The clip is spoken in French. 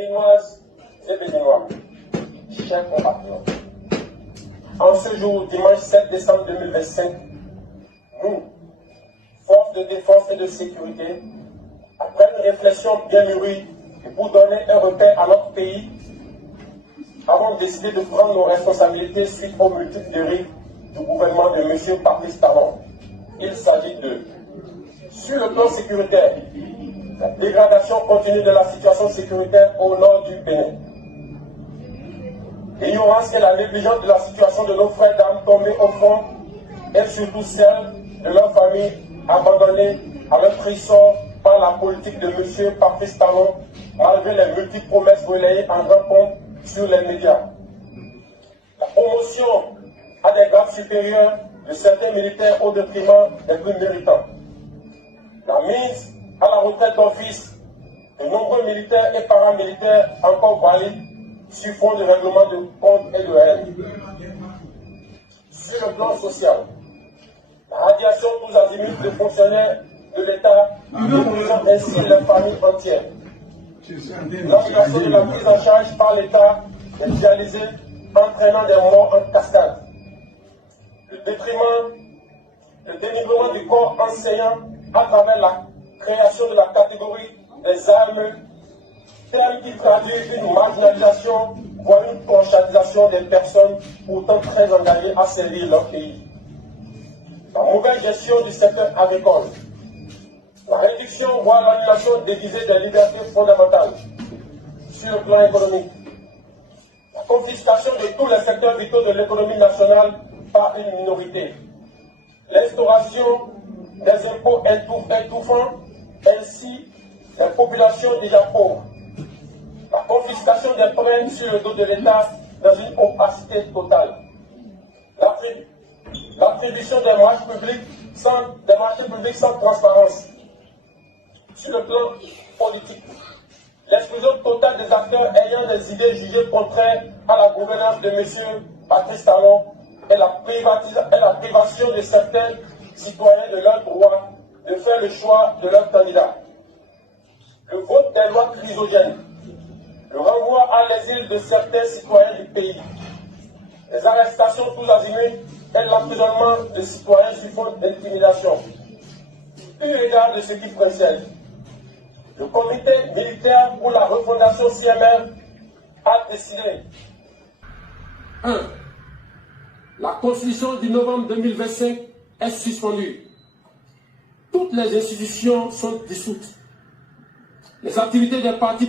Béninoises et Béninois, chers compatriotes, en ce jour, dimanche 7 décembre 2025, nous, forces de défense et de sécurité, après une réflexion bien mûrie et pour donner un repère à notre pays, avons décidé de prendre nos responsabilités suite aux multiples dérives du gouvernement de M. Patrice Talon. Il s'agit de, sur le plan sécuritaire, la dégradation continue de la situation sécuritaire au nord du Bénin. L'ignorance et la négligence de la situation de nos frères d'armes tombés au front et surtout celle de leurs familles abandonnées à leur trésor par la politique de M. Patrice Talon, malgré les multiples promesses relayées en grand compte sur les médias. La promotion à des grades supérieurs de certains militaires au détriment des plus méritants. La mise à la retraite d'office de nombreux militaires et paramilitaires encore valides sur fond de règlement de compte et de haine. Sur le plan social, la radiation tous azimuts de fonctionnaires de l'État, détruisant ainsi les familles entières. L'annulation de la prise en charge par l'État est dialysée, entraînant des morts en cascade. Le dénigrement du corps enseignant à travers la création de la catégorie des armes, terme qui traduit une marginalisation, voire une clochardisation des personnes pourtant très engagées à servir leur pays. La mauvaise gestion du secteur agricole, la réduction, voire l'annulation déguisée des libertés fondamentales sur le plan économique, la confiscation de tous les secteurs vitaux de l'économie nationale par une minorité, l'instauration des impôts étouffants, ainsi des populations déjà pauvres, la confiscation des prêts sur le dos de l'État dans une opacité totale, l'attribution des marchés publics sans transparence. Sur le plan politique, l'exclusion totale des acteurs ayant des idées jugées contraires à la gouvernance de M. Patrice Talon et la privation de certains citoyens de leur droit de faire le choix de leur candidat. Le vote des lois chrysogènes, le renvoi à l'exil de certains citoyens du pays, les arrestations tous azimuts et l'emprisonnement de citoyens sous fond d'intimidation. Eu égard de ce qui précède, le comité militaire pour la refondation CMR a décidé 1. La Constitution du novembre 2025 est suspendue. Toutes les institutions sont dissoutes. Les activités des partis